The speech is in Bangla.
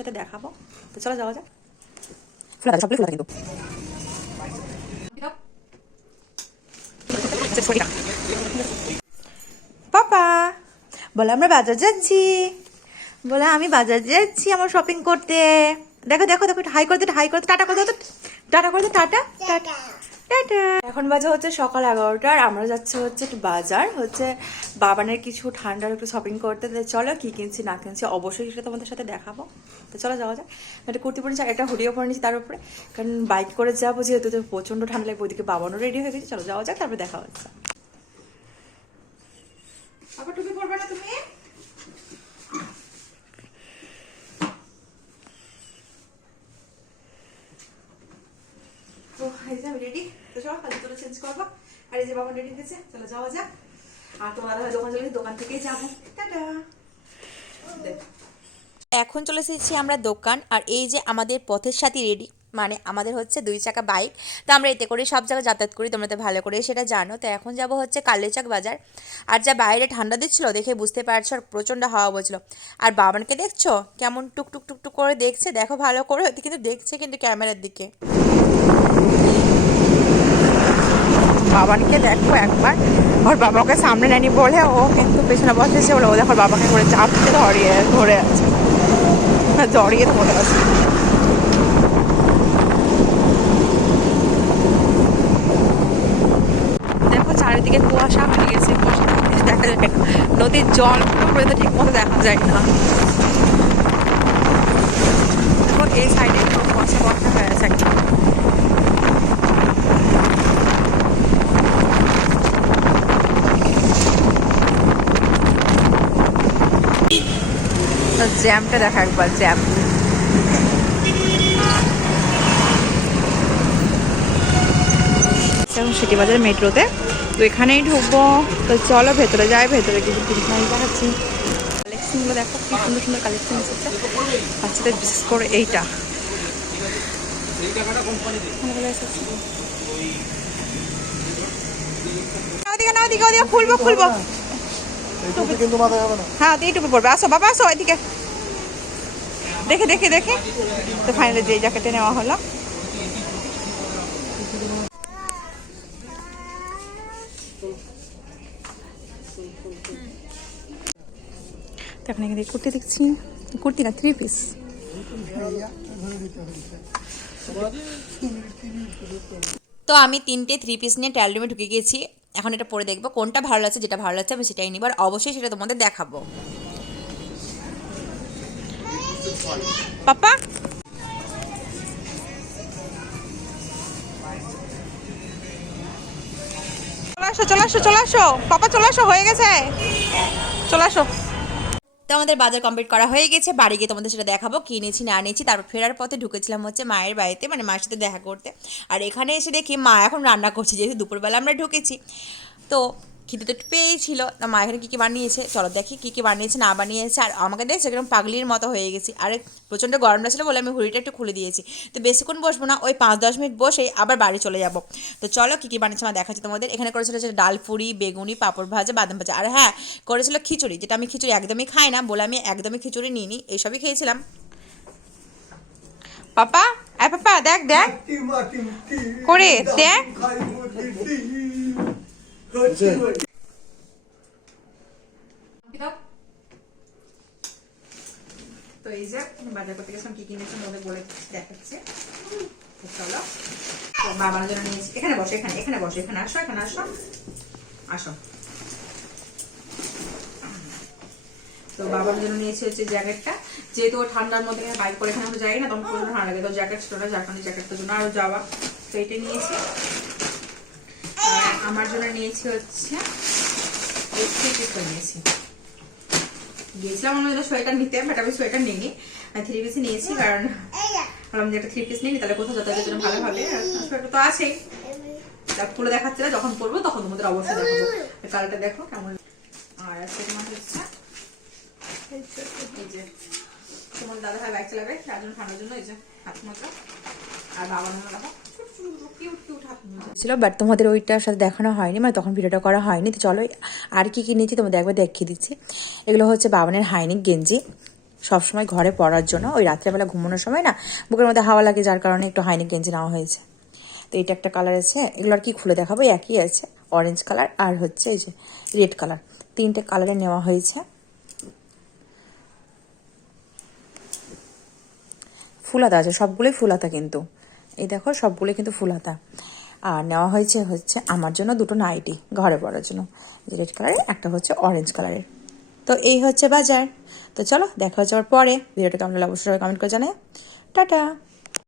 সাথে দেখাবো। তো চলো যাওয়া যাক। পাপা বলে আমরা বাজার যাচ্ছি, বলে আমি বাজার যাচ্ছি আমার শপিং করতে। দেখো দেখো দেখো, হাই করতে হাই করতে, টাটা করতে, টাটা করতে, টাটা টাটা টাটা। এখন বাজে হচ্ছে সকাল 11টা, আর আমরা যাচ্ছি হচ্ছে একটু বাজার, হচ্ছে বাবানের কিছু ঠান্ডার একটু শপিং করতে। চলো কি কিনছি না কিনছি অবশ্যই সেটা তোমাদের সাথে দেখাবো। তো চলো যাওয়া যাক। একটা কুর্তি পরেছি, একটা হুডিও পরে নিচ্ছি তার উপরে, কারণ বাইক করে যাবো যেহেতু, প্রচন্ড ঠান্ডা লাগবে। ওইদিকে বাবানও রেডি হয়ে গেছে, চলো যাওয়া যাক, তারপরে দেখা হচ্ছে। আবার টুপি পরবে না তুমি? তো এই যে আমি রেডি, তো চলো কাজে তোরা চেঞ্জ করবো। আর এই যে বাবা রেডি হয়েছে, চলো যাওয়া যাক। আর তোমার দাদা দোকান চলে, দোকান থেকেই যাবো। টাটা। এখন চলে এসেছি আমরা দোকান, আর এই যে আমাদের পথের সাথী রেডি, মানে আমাদের হচ্ছে 2 চাকা বাইক। তো আমরা এতে করে সব জায়গায় যাতায়াত করি, তোমরা তো ভালো করে সেটা জানো। তো এখন যাব হচ্ছে কালীচক বাজার। আর যা বাইরে ঠান্ডা দিচ্ছিল দেখে বুঝতে পারছো, আর প্রচণ্ড হাওয়া বলছিল। আর বাবানকে দেখছো কেমন টুকটুক টুকটুক করে দেখছে, দেখো ভালো করে, কিন্তু দেখছে কিন্তু ক্যামেরার দিকে। বাবানকে দেখো একবার, ওর বাবাকে সামনে নেয়নি বলে ও কিন্তু পেছনে বসেছে বলে ও দেখো বাবাকে করে চাপতে ধরে আছে, জড়িয়ে ধরে আছে। দেখো চারিদিকে কুয়াশা হয়ে গেছে, কুয়াশা কিছু দেখা যায় না, নদীর জল পুরো তো ঠিক মতো দেখা যায় না। দেখো এই সাইডে কুয়াশা বর্ষা হয়ে আছে একদম। জ্যামটা দেখা একবার, জ্যাম। এখন সিটি বাজার মেট্রোতে, তো এখানেই ঢুকবো। তো চলো ভেতরে যাই, ভেতরে কিছু জিনিস দেখাচ্ছি। কালেকশনগুলো দেখো কি সুন্দর সুন্দর কালেকশন এসেছে বাচ্চাদের, বিশেষ করে এইটা খুলবো খুলবো। হ্যাঁ এইটুকু পড়বে, আসো বাবা আসো এদিকে, দেখে দেখে দেখে। তো ফাইনালি যে জ্যাকেটটা নেওয়া হলো। এখন এখানে কুর্তি দেখছি, কুর্তি না 3 পিস। তো আমি 3টে 3 পিস নিয়ে ট্রায়াল রুমে ঢুকে গেছি। এখন এটা পরে দেখবো কোনটা ভালো লাগছে, যেটা ভালো লাগছে আমি সেটাই নিব, আর অবশ্যই সেটা তোমাদের দেখাবো। পাপা চলে আসো চলে আসো, পাপা চলে আসো, হয়ে গেছে, চলে আসো। তো আমাদের বাজার কমপ্লিট করা হয়ে গেছে, বাড়ি গিয়ে তোমাদের সেটা দেখাবো কি নিয়েছি না নিয়েছি। তারপর ফেরার পথে ঢুকেছিলাম হচ্ছে মায়ের বাড়িতে, মানে মায়ের সাথে দেখা করতে। আর এখানে এসে দেখি মা এখন রান্না করছে, যেহেতু দুপুরবেলা আমরা ঢুকেছি। তো খিদে তো একটু পেয়েছিল, মা এখানে কী কী বানিয়েছে চলো দেখি কী কী বানিয়েছে না বানিয়েছে। আর আমাকে দেখছে একদম পাগলির মতো হয়ে গেছি। আর প্রচণ্ড গরম লাগছিল বলে আমি হুড়িটা একটু খুলে দিয়েছি। তো বেশিক্ষণ বসবো না, ওই 5-10 মিনিট বসেই আবার বাড়ি চলে যাব। তো চলো কী কী বানিয়েছে আমার দেখাচ্ছি তোমাদের। এখানে করেছিল হচ্ছে ডাল পুরি, বেগুনি, পাঁপড় ভাজা, বাদাম ভাজা, আর হ্যাঁ করেছিল খিচুড়ি, যেটা আমি খিচুড়ি একদমই খাই না বলে আমি একদমই খিচুড়ি নিইনি, এইসবই খেয়েছিলাম। পাপা পাপা দেখ দেখ করে দেখ। তো এই যে বাজার করতে গেছিলাম, কি কিনেছি ওদের বলে দেখাচ্ছি। চলো, তো বাবার জন্য নিয়েছি, এখানে বসো, এখানে এখানে বসো, এখানে আসো, এখানে আসো, আসো। তো বাবার জন্য নিয়েছি হচ্ছে জ্যাকেটটা, যেহেতু ঠান্ডার মধ্যে বাইক করে এখানে আমরা যাই না, তখন প্রচন্ড ঠান্ডা লাগে, তো জ্যাকেট ছিল না, যার কারণে জ্যাকেটটার জন্য আরো যাওয়া। তো এটা নিয়েছি। আর আমার জন্য নিয়েছি হচ্ছে নিয়েছি, গিয়েছিলাম আমাদের সোয়েটার নিতে, বাট আমি সোয়েটার নিইনি, 3 পিস নিয়েছি, কারণ ভাবলাম যে একটা 3 পিস নিই তাহলে কোথাও যাতায়াতের জন্য ভালো হবে। সোয়েটার তো আছেই, খুলে দেখাচ্ছে না, যখন পরবো তখন তোমাদের অবশ্যই দেখাবো। কালারটা দেখো কেমন। আর আজকে তোমার হচ্ছে এই যে তোমার দাদা ভাই বাইক চালাবে, তার জন্য ঠান্ডার জন্য এই যে হাত মোজা, আর বাবার জন্য দেখো ছিল, বাট তোমাদের ওইটার সাথে দেখানো হয়নি, মানে তখন ভিডিওটা করা হয়নি। তো চলো আর কি কি নিয়েছি তোমাদের একবার দেখিয়ে দিচ্ছি। এগুলো হচ্ছে বাবানের হাইনিক গেঞ্জি, সবসময় ঘরে পরার জন্য। ওই রাত্রেবেলা ঘুমানোর সময় না বুকের মধ্যে হাওয়া লাগে, যার কারণে একটু হাইনেক গেঞ্জি নেওয়া হয়েছে। তো এটা একটা কালার আছে, এগুলো আর কি খুলে দেখাবো, একই আছে, অরেঞ্জ কালার আর হচ্ছে এই যে রেড কালার, 3টে কালারে নেওয়া হয়েছে। ফুলাতা আছে, সবগুলোই ফুলাতা কিন্তু, এই দেখো সবগুলোই কিন্তু ফুলাতা। আর নেওয়া হয়েছে হচ্ছে আমার জন্য 2টো নাইটি ঘরে পরার জন্য, রেড কালারের, একটা হচ্ছে অরেঞ্জ কালারের। তো এই হচ্ছে বাজার। তো চলো দেখা হচ্ছে আবার পরে। ভিডিওটা কেমন লাগলো অবশ্যই কমেন্ট করে জানাই। টাটা।